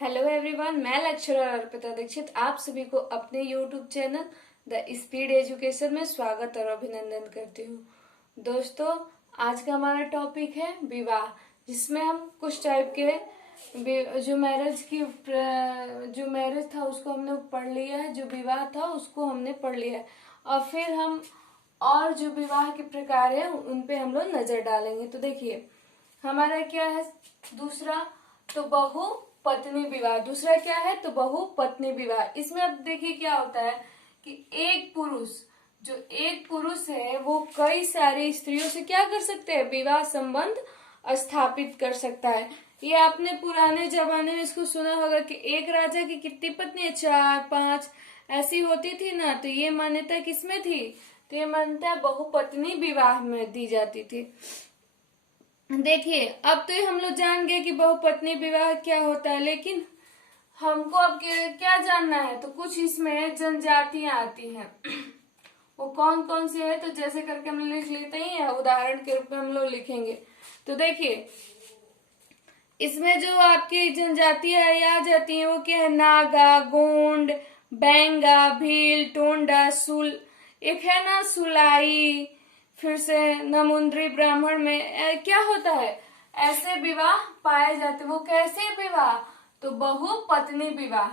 Hello everyone, मैं lecturer Arpita Dixit आप सभी को अपने YouTube channel the speed education में स्वागत और अभिनंदन करती हूँ। दोस्तों, आज का हमारा टॉपिक है विवाह, जिसमें हम कुछ टाइप के जो मैरिज था उसको हमने पढ़ लिया है, जो विवाह था उसको हमने पढ़ लिया है, और फिर हम और जो विवाह के प्रकार है उन पे हम लोग नजर डालेंगे। तो देखिए, हमारा क्या है दूसरा, तो बहु पत्नी विवाह। दूसरा क्या है, तो बहु पत्नी विवाह। इसमें अब देखिए क्या होता है कि एक पुरुष है वो कई सारी स्त्रियों से क्या कर सकते हैं, विवाह संबंध स्थापित कर सकता है। ये आपने पुराने जमाने में इसको सुना होगा कि एक राजा की कितनी पत्नी, 4-5 ऐसी होती थी ना। तो ये मान्यता किसमें थी, तो ये मान्यता बहुपत्नी विवाह में दी जाती थी। देखिए, अब तो हम लोग जान गए कि बहुपत्नी विवाह क्या होता है, लेकिन हमको अब क्या जानना है, तो कुछ इसमें जनजातियां आती हैं। वो कौन कौन सी है, तो जैसे करके हम लिख लेते हैं, उदाहरण के रूप में हम लोग लिखेंगे। तो देखिए, इसमें जो आपकी जनजातियां आ जाती हैं वो क्या है, नागा, गोंड, बेंगा, भील, टोंडा, सुल, एक है ना सुलाई, फिर से नमुंद्री ब्राह्मण में क्या होता है, ऐसे विवाह पाए जाते। वो कैसे विवाह, तो बहुपत्नी विवाह।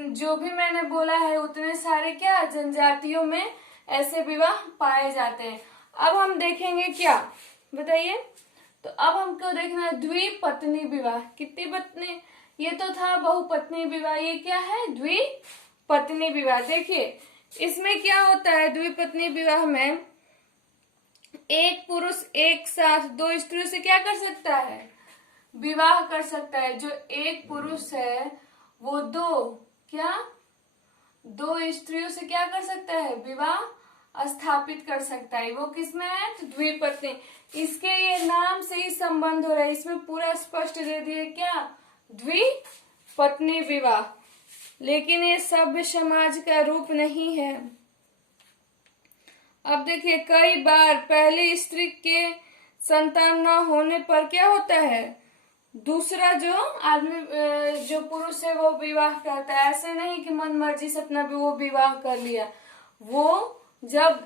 जो भी मैंने बोला है उतने सारे क्या जनजातियों में ऐसे विवाह पाए जाते हैं। अब हम देखेंगे क्या, बताइए। तो अब हमको देखना है द्विपत्नी विवाह। कितनी पत्नी, ये तो था बहुपत्नी विवाह, ये क्या है, द्विपत्नी विवाह। देखिए, इसमें क्या होता है, द्विपत्नी विवाह में एक पुरुष एक साथ दो स्त्रियों से क्या कर सकता है, विवाह कर सकता है। जो एक पुरुष है वो दो स्त्रियों से क्या कर सकता है, विवाह स्थापित कर सकता है। वो किसमें है, तो द्विपत्नी। इसके ये नाम से ही संबंध हो रहा है, इसमें पूरा स्पष्ट दे दिए क्या, द्विपत्नी विवाह। लेकिन ये सभ्य समाज का रूप नहीं है। अब देखिए, कई बार पहली स्त्री के संतान न होने पर क्या होता है, दूसरा जो आदमी जो पुरुष है वो विवाह करता है। ऐसे नहीं कि मन मर्जी से अपना भी वो विवाह कर लिया। वो जब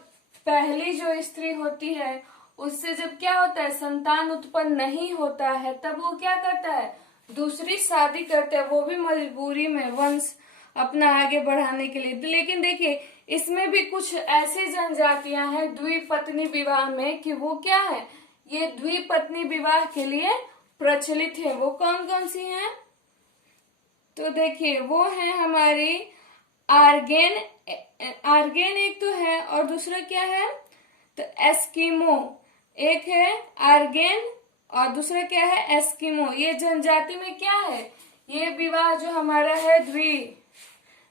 पहली जो स्त्री होती है उससे जब क्या होता है, संतान उत्पन्न नहीं होता है, तब वो क्या करता है, दूसरी शादी करता है। वो भी मजबूरी में, वंश अपना आगे बढ़ाने के लिए। लेकिन देखिए, इसमें भी कुछ ऐसी जनजातियां हैं द्विपत्नी विवाह में कि वो क्या है, ये द्विपत्नी विवाह के लिए प्रचलित है। वो कौन कौन सी हैं, तो देखिए वो है हमारी आर्गेन। आर्गेन एक तो है, और दूसरा क्या है, तो एस्किमो। एक है आर्गेन और दूसरा क्या है, एस्किमो। ये जनजाति में क्या है, ये विवाह जो हमारा है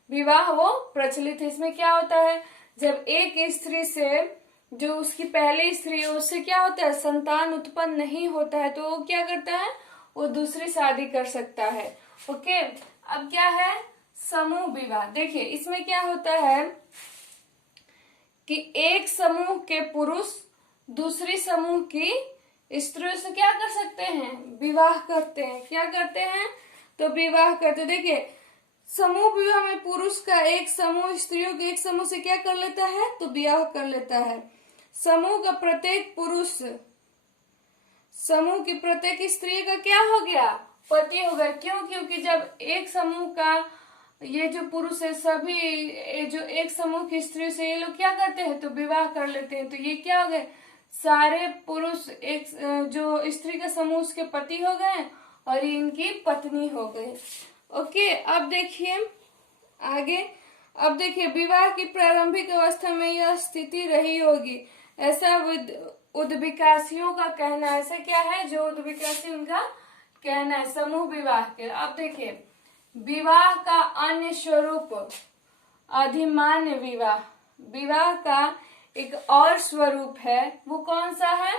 विवाह वो प्रचलित है। इसमें क्या होता है, जब एक स्त्री से जो उसकी पहली स्त्री है उससे क्या होता है, संतान उत्पन्न नहीं होता है, तो वो क्या करता है, वो दूसरी शादी कर सकता है। ओके, अब क्या है, समूह विवाह। देखिए, इसमें क्या होता है कि एक समूह के पुरुष दूसरी समूह की स्त्रियों से क्या कर सकते हैं, विवाह करते हैं। क्या करते हैं, तो विवाह करते। देखिए, समूह विवाह में पुरुष का एक समूह स्त्रियों के एक समूह से क्या कर लेता है, तो विवाह कर लेता है। समूह का प्रत्येक पुरुष समूह की प्रत्येक स्त्री का क्या हो गया, पति हो गया। क्यों, क्योंकि जब एक समूह का ये जो पुरुष है, सभी जो एक समूह की स्त्री से ये लोग क्या करते हैं, तो विवाह कर लेते हैं। तो ये क्या हो गए, सारे पुरुष एक जो स्त्री का समूह उसके पति हो गए और ये इनकी पत्नी हो गई। ओके, अब देखिए आगे। अब देखिए, विवाह की प्रारंभिक अवस्था में यह स्थिति रही होगी, ऐसा उद्विकासियों का कहना है। ऐसे क्या है, जो उद्विकासी उनका कहना है समूह विवाह के। अब देखिए, विवाह का अन्य स्वरूप अधिमान्य विवाह। विवाह का एक और स्वरूप है, वो कौन सा है,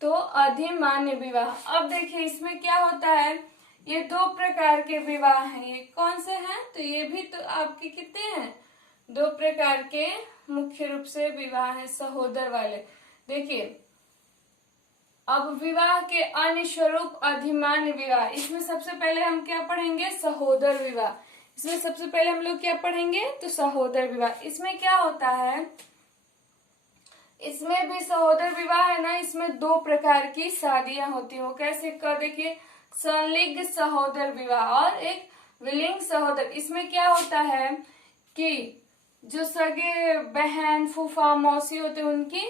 तो अधिमान्य विवाह। अब देखिए, इसमें क्या होता है, ये दो प्रकार के विवाह हैं। ये कौन से हैं, तो ये भी तो आपके कितने हैं, दो प्रकार के मुख्य रूप से विवाह हैं, सहोदर वाले। देखिए, अब विवाह के अन्य स्वरूप अधिमान्य विवाह। इसमें सबसे पहले हम क्या पढ़ेंगे? सहोदर विवाह। इसमें सबसे पहले हम लोग क्या पढ़ेंगे? तो सहोदर विवाह। इसमें क्या होता है? इसमें भी सहोदर विवाह है ना, इसमें दो प्रकार की शादियां होती हैं। वो कैसे कर देखिए, संलिग्न सहोदर विवाह और एक विलिंग सहोदर। इसमें क्या होता है कि जो सगे बहन, फूफा, मौसी होते हैं उनकी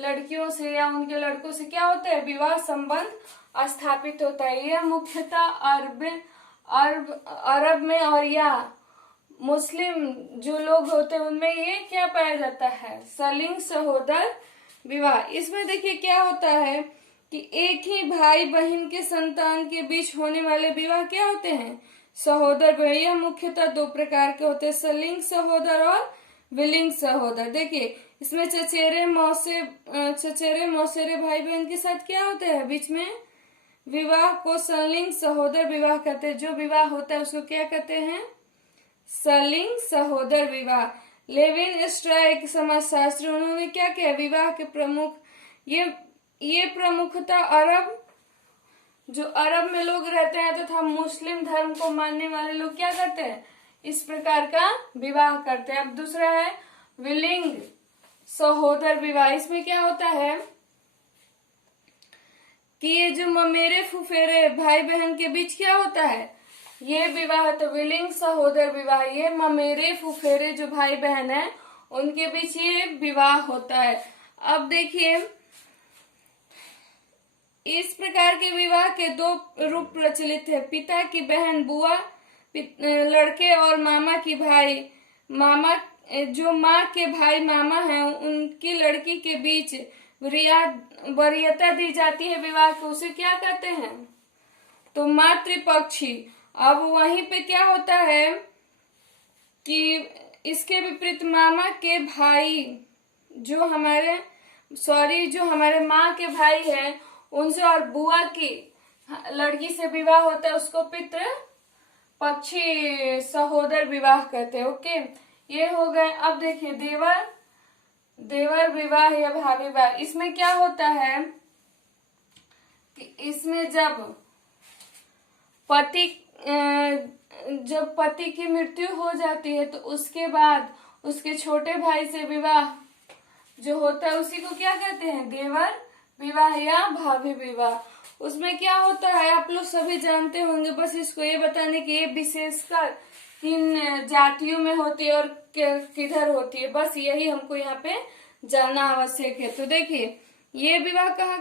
लड़कियों से या उनके लड़कों से क्या होता है? विवाह संबंध स्थापित होता है। यह मुख्यतः अरब में और या मुस्लिम जो लोग होते हैं उनमें ये क्या पाया जाता है? सलिंग सहोदर विवाह। इसमें देखिए क्या होता है कि एक ही भाई बहन के संतान के बीच होने वाले विवाह क्या होते हैं? सहोदर विवाह। यह मुख्यतः दो प्रकार के होते हैं, सलिंग सहोदर और विलिंग सहोदर। देखिए इसमें चचेरे मौसेरे भाई बहन के साथ क्या होता है? बीच में विवाह को सलिंग सहोदर विवाह कहते हैं। जो विवाह होता है उसको क्या कहते हैं? सलिंग सहोदर विवाह। लेविन स्ट्राइक समाजशास्त्री, उन्होंने क्या किया? विवाह के प्रमुख ये प्रमुखतः अरब, जो अरब में लोग रहते हैं तथा मुस्लिम धर्म को मानने वाले लोग क्या करते हैं? इस प्रकार का विवाह करते हैं। अब दूसरा है विलिंग सहोदर विवाह। इसमें क्या होता है कि ये जो ममेरे फुफेरे भाई बहन के बीच क्या होता है? ये विवाह, तो विलिंग सहोदर विवाह। ये ममेरे फुफेरे जो भाई बहन है उनके बीच ये विवाह होता है। अब देखिए इस प्रकार के विवाह के दो रूप प्रचलित है। पिता की बहन बुआ लड़के और मामा की भाई मामा, जो माँ के भाई मामा हैं उनकी लड़की के बीच वरीयता दी जाती है विवाह को, उसे क्या कहते हैं? तो मातृपक्षी। अब वहीं पे क्या होता है कि इसके विपरीत मामा के भाई जो हमारे माँ के भाई हैं उनसे और बुआ की लड़की से विवाह होता है, उसको पितृ पक्षी सहोदर विवाह कहते हैं। ओके, ये हो गए। अब देखिए देवर विवाह या भाभी विवाह। इसमें क्या होता है कि इसमें जब पति की मृत्यु हो जाती है तो उसके बाद उसके छोटे भाई से विवाह जो होता है उसी को क्या कहते हैं? देवर विवाह या भाभी विवाह। उसमें क्या होता है आप लोग सभी जानते होंगे, बस इसको ये बताने की ये विशेषकर किन जातियों में होती है और किधर होती है, बस यही हमको यहाँ पे जानना आवश्यक है। तो देखिए ये विवाह कहाँ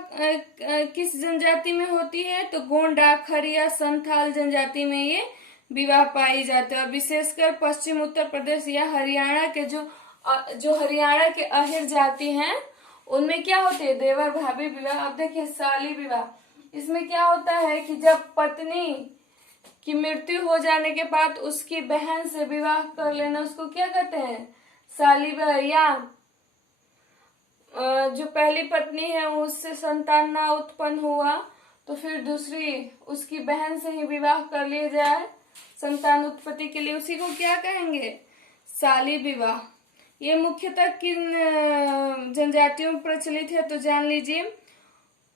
किस जनजाति में होती है? तो गोंडा, खरिया, संथाल जनजाति में ये विवाह पाई जाते हैं। और विशेषकर पश्चिम उत्तर प्रदेश या हरियाणा के जो हरियाणा के अहिर जाति हैं उनमें क्या होते हैं? देवर भाभी विवाह। अब देखिए साली विवाह। इसमें क्या होता है कि जब पत्नी की मृत्यु हो जाने के बाद उसकी बहन से विवाह कर लेना उसको क्या कहते हैं? साली विवाह। या जो पहली पत्नी है उससे संतान ना उत्पन्न हुआ तो फिर दूसरी उसकी बहन से ही विवाह कर लिया जाए संतान उत्पत्ति के लिए, उसी को क्या कहेंगे? साली विवाह। ये मुख्यतः किन जनजातियों में प्रचलित है? तो जान लीजिए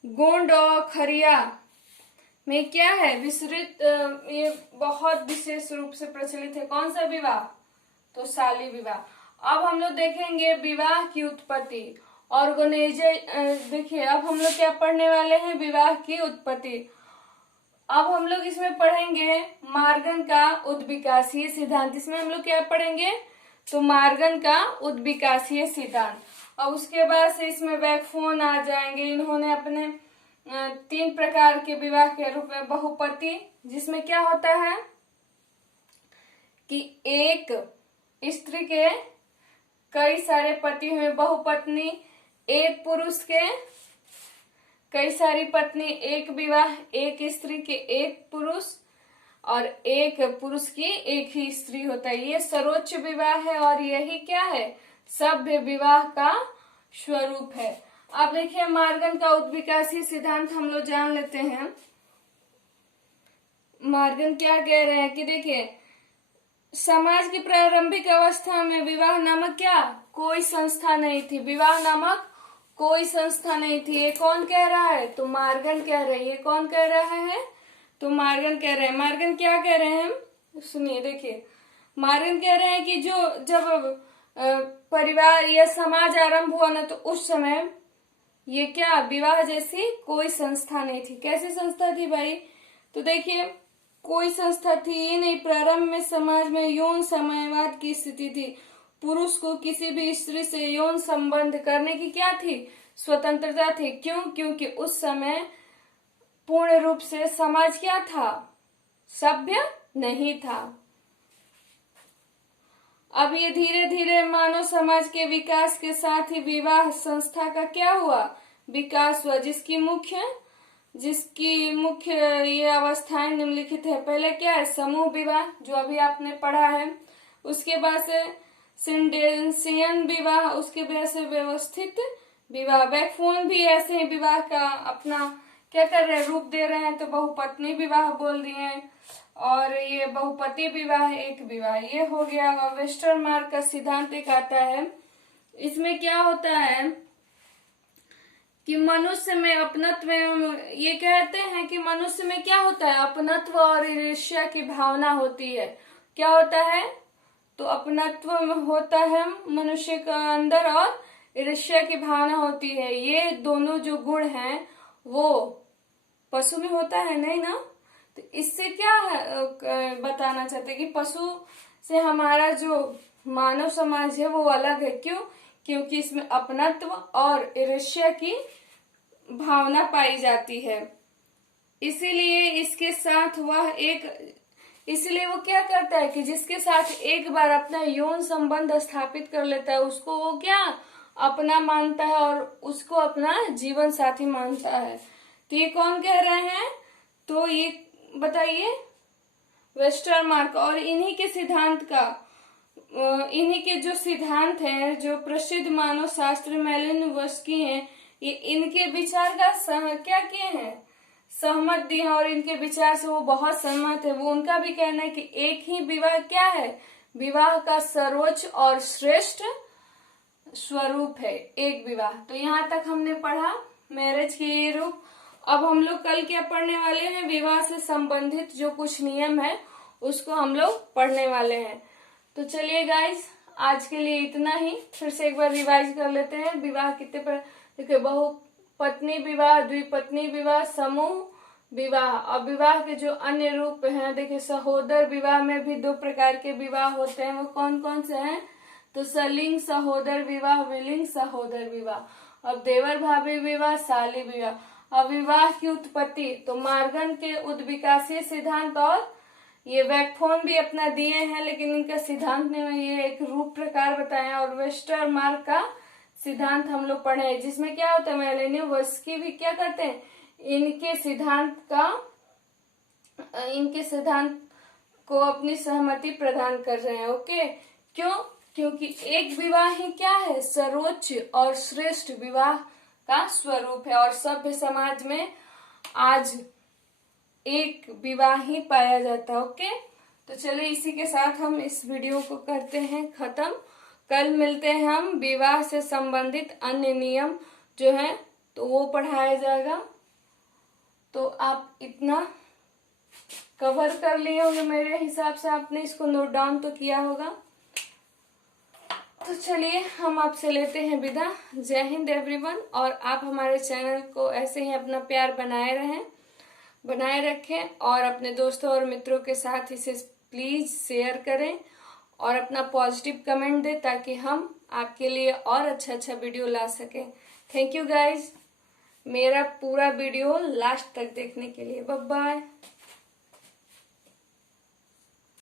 गोंड और खरिया में क्या है? विस्तृत, ये बहुत विशेष रूप से प्रचलित है। कौन सा विवाह? तो साली विवाह। अब हम लोग देखेंगे विवाह की उत्पत्ति। देखिए अब हम लोग क्या पढ़ने वाले हैं? विवाह की उत्पत्ति। अब हम लोग इसमें पढ़ेंगे मार्गन का उद्विकासीय सिद्धांत। इसमें हम लोग क्या पढ़ेंगे? तो मार्गन का उद्विकासीय सिद्धांत। और उसके बाद से इसमें वैकफोन आ जाएंगे। इन्होंने अपने 3 प्रकार के विवाह के रूप में बहुपति, जिसमें क्या होता है कि एक स्त्री के कई सारे पति हुए, बहुपत्नी। एक पुरुष के कई सारी पत्नी, एक विवाह, एक स्त्री के एक पुरुष और एक पुरुष की एक ही स्त्री होता है। ये सर्वोच्च विवाह है और यही क्या है? सभ्य विवाह का स्वरूप है। अब देखिए मार्गन का उद्विकासीय सिद्धांत हम लोग जान लेते हैं। मार्गन क्या कह रहे हैं कि देखिए समाज की प्रारंभिक अवस्था में विवाह नामक क्या कोई संस्था नहीं थी। विवाह नामक कोई संस्था नहीं थी। ये कौन कह रहा है? तो मार्गन कह रहे हैं। ये कौन कह रहा है? तो मार्गन कह रहे हैं। मार्गन क्या कह रहे हैं? सुनिए, देखिए, मार्गन कह रहे हैं कि जब परिवार या समाज आरंभ हुआ ना, तो उस समय ये क्या, विवाह जैसी कोई संस्था नहीं थी। कैसी संस्था थी भाई? तो देखिए, कोई संस्था थी ही नहीं। प्रारंभ में समाज में यौन साम्यवाद की स्थिति थी। पुरुष को किसी भी स्त्री से यौन संबंध करने की क्या थी? स्वतंत्रता थी। क्यों? क्योंकि उस समय पूर्ण रूप से समाज क्या था? सभ्य नहीं था। अब ये धीरे धीरे मानव समाज के विकास के साथ ही विवाह संस्था का क्या हुआ? विकास हुआ, जिसकी मुख्य ये अवस्थाएं निम्नलिखित है। पहले क्या है? समूह विवाह, जो अभी आपने पढ़ा है। उसके बाद से सिंडेंसियन विवाह, उसके बाद से व्यवस्थित विवाह। वैकफोन भी ऐसे ही विवाह का अपना क्या कर रहे हैं? रूप दे रहे हैं। तो बहुपत्नी विवाह बोल दिए हैं, और ये बहुपति विवाह, एक विवाह, ये हो गया। और वेस्टरमार्क का सिद्धांत एक आता है। इसमें क्या होता है कि मनुष्य में अपनत्व, ये कहते हैं कि मनुष्य में क्या होता है? अपनत्व और ईर्ष्या की भावना होती है। क्या होता है? तो अपनत्व होता है मनुष्य का अंदर, और ईर्ष्या की भावना होती है। ये दोनों जो गुण हैं वो पशु में होता है नहीं ना? तो इससे क्या है, बताना चाहते हैं कि पशु से हमारा जो मानव समाज है वो अलग है। क्यों? क्योंकि इसमें अपनत्व और ईर्ष्या की भावना पाई जाती है। इसीलिए इसके साथ इसलिए वो क्या करता है कि जिसके साथ एक बार अपना यौन संबंध स्थापित कर लेता है, उसको वो क्या अपना मानता है और उसको अपना जीवन साथी मानता है। तो ये कौन कह रहे हैं? तो ये बताइए, वेस्टरमार्क। और इन्हीं के जो सिद्धांत हैं, जो प्रसिद्ध मानव शास्त्र मालिनोव्स्की हैं, ये इनके विचार का क्या किए हैं? सहमत दिए हैं, और इनके विचार से वो बहुत सहमत है। वो उनका भी कहना है कि एक ही विवाह क्या है? विवाह का सर्वोच्च और श्रेष्ठ स्वरूप है, एक विवाह। तो यहाँ तक हमने पढ़ा मैरिज के ये रूप। अब हम लोग कल क्या पढ़ने वाले हैं? विवाह से संबंधित जो कुछ नियम है उसको हम लोग पढ़ने वाले हैं। तो चलिए गाइस, आज के लिए इतना ही। फिर से एक बार रिवाइज कर लेते हैं। विवाह कितने पर? देखिए, बहुपत्नी विवाह, द्विपत्नी विवाह, समूह विवाह। और विवाह के जो अन्य रूप हैं, देखिए, सहोदर विवाह में भी 2 प्रकार के विवाह होते हैं। वो कौन कौन से हैं? तो सलिंग सहोदर विवाह, विलिंग सहोदर विवाह। अब देवर भाभी विवाह, साली विवाह। अब विवाह की उत्पत्ति, तो मार्गन के उद्विकासीय सिद्धांत, और ये वैकफोन भी अपना दिए हैं, लेकिन इनका सिद्धांत ने ये एक रूप प्रकार बताया। और वेस्टरमार्क का सिद्धांत हम लोग पढ़े हैं, जिसमें क्या होता है? मालिनोव्स्की भी क्या करते हैं? इनके सिद्धांत को अपनी सहमति प्रदान कर रहे हैं। ओके, क्यों? क्योंकि एक विवाह ही क्या है? सर्वोच्च और श्रेष्ठ विवाह का स्वरूप है। और सभ्य समाज में आज एक विवाह ही पाया जाता है। ओके, तो चलिए इसी के साथ हम इस वीडियो को करते हैं खत्म। कल मिलते हैं हम। विवाह से संबंधित अन्य नियम जो हैं तो वो पढ़ाया जाएगा। तो आप इतना कवर कर लिए होंगे मेरे हिसाब से। आपने इसको नोट डाउन तो किया होगा। तो चलिए हम आपसे लेते हैं विदा। जय हिंद एवरीवन। और आप हमारे चैनल को ऐसे ही अपना प्यार बनाए रखें, और अपने दोस्तों और मित्रों के साथ इसे प्लीज शेयर करें, और अपना पॉजिटिव कमेंट दें, ताकि हम आपके लिए और अच्छा वीडियो ला सकें। थैंक यू गाइज, मेरा पूरा वीडियो लास्ट तक देखने के लिए। Bye bye.